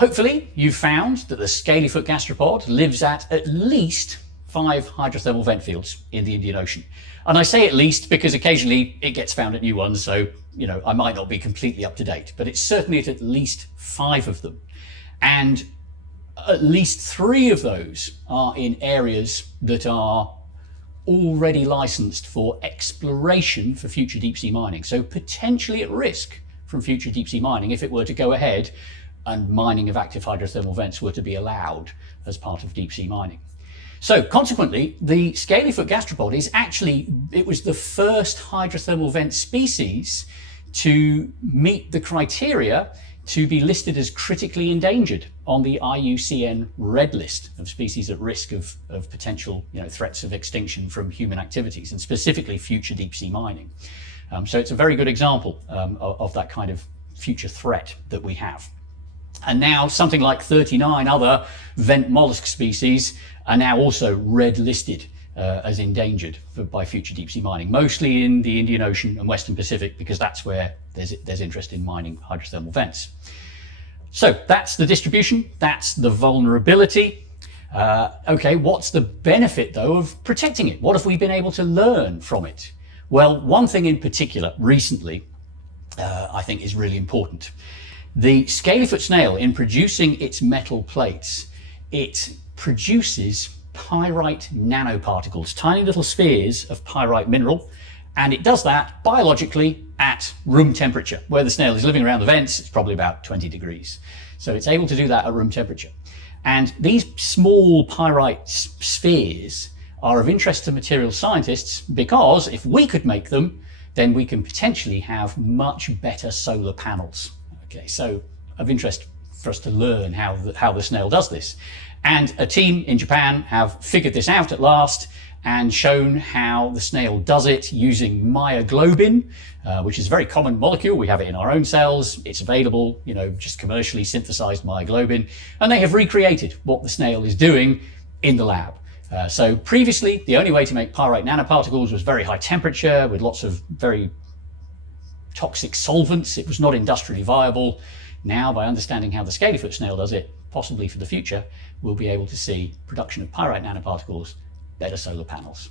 Hopefully you've found that the scalyfoot gastropod lives at least 5 hydrothermal vent fields in the Indian Ocean. And I say at least because occasionally it gets found at new ones, so I might not be completely up to date, but it's certainly at least 5 of them. And at least 3 of those are in areas that are already licensed for exploration for future deep sea mining. So potentially at risk from future deep sea mining if it were to go ahead and mining of active hydrothermal vents were to be allowed as part of deep sea mining. So consequently, the scalyfoot gastropod it was the first hydrothermal vent species to meet the criteria to be listed as critically endangered on the IUCN Red List of species at risk of potential threats of extinction from human activities, and specifically future deep sea mining. So it's a very good example of that kind of future threat that we have. And now something like 39 other vent mollusk species are now also red listed as endangered by future deep sea mining, mostly in the Indian Ocean and Western Pacific, because that's where there's interest in mining hydrothermal vents. So that's the distribution, that's the vulnerability. Okay, what's the benefit though of protecting it? What have we been able to learn from it? Well, one thing in particular recently I think is really important. The scalyfoot snail, in producing its metal plates, it produces pyrite nanoparticles, tiny little spheres of pyrite mineral, and it does that biologically at room temperature. Where the snail is living around the vents, it's probably about 20 degrees. So it's able to do that at room temperature. And these small pyrite spheres are of interest to materials scientists because if we could make them, then we can potentially have much better solar panels. Okay, so of interest for us to learn how the snail does this. And a team in Japan have figured this out at last and shown how the snail does it using myoglobin, which is a very common molecule. We have it in our own cells. It's available, just commercially synthesized myoglobin. And they have recreated what the snail is doing in the lab. So previously, the only way to make pyrite nanoparticles was very high temperature with lots of very toxic solvents. It was not industrially viable. Now, by understanding how the scalyfoot snail does it, possibly for the future, we'll be able to see production of pyrite nanoparticles, better solar panels.